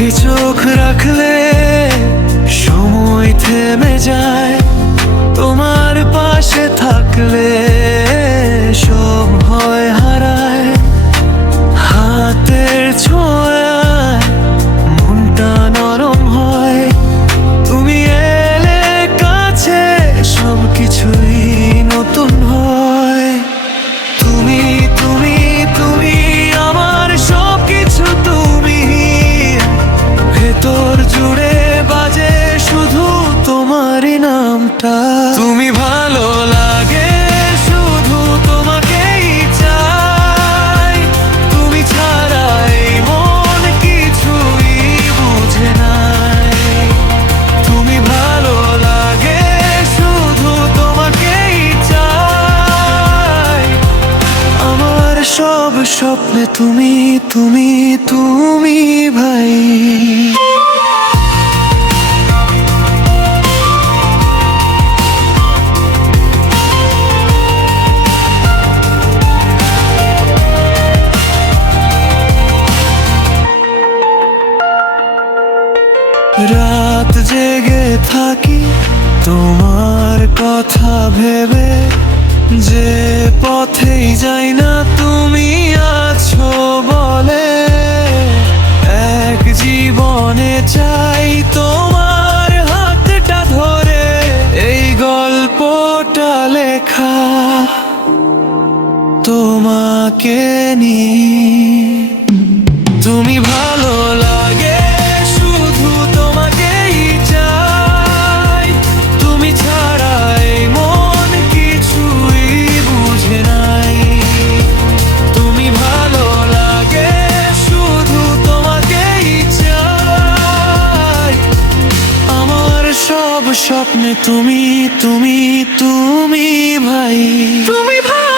চোখে চোখ রাখলে সময় থেমে যায়, তোমার পাশে থাকলে সব হয় হারায়। হাতের ছোঁয়ায় মনটা নরম হয়, তুমি এলে কাছে সব কিছুই নতুন হয়। তুমি তুমি তুমি আমার সব কিছু, তুমি ভেতর জুড়ে বাজে শুধু তোমারই নামটা। তুমি ভালো লাগে শুধু তোমাকেই চাই, তুমি ছাড়া এই মন কিছুই বুঝে নাই। তুমি ভালো লাগে শুধু তোমাকেই চাই, আমার সব স্বপ্নে তুমি তুমি তুমি ভাই। রাত জেগে থাকি তোমার কথা ভেবে, যে পথেই যাই না তুমি আছো বলে। এক জীবনে চাই তোমার হাতটা ধরে, এই গল্পটা লেখা তোমাকে নিয়ে। তুমি ভালো লাগে শুধু তোমাকেই চাই, তুমি ছাড়া এই মন কিছুই বুঝে নাই। তুমি ভালো লাগে শুধু তোমাকেই চাই, আমার সব স্বপ্নে তুমি তুমি তুমি ভাই। তুমি ভাই।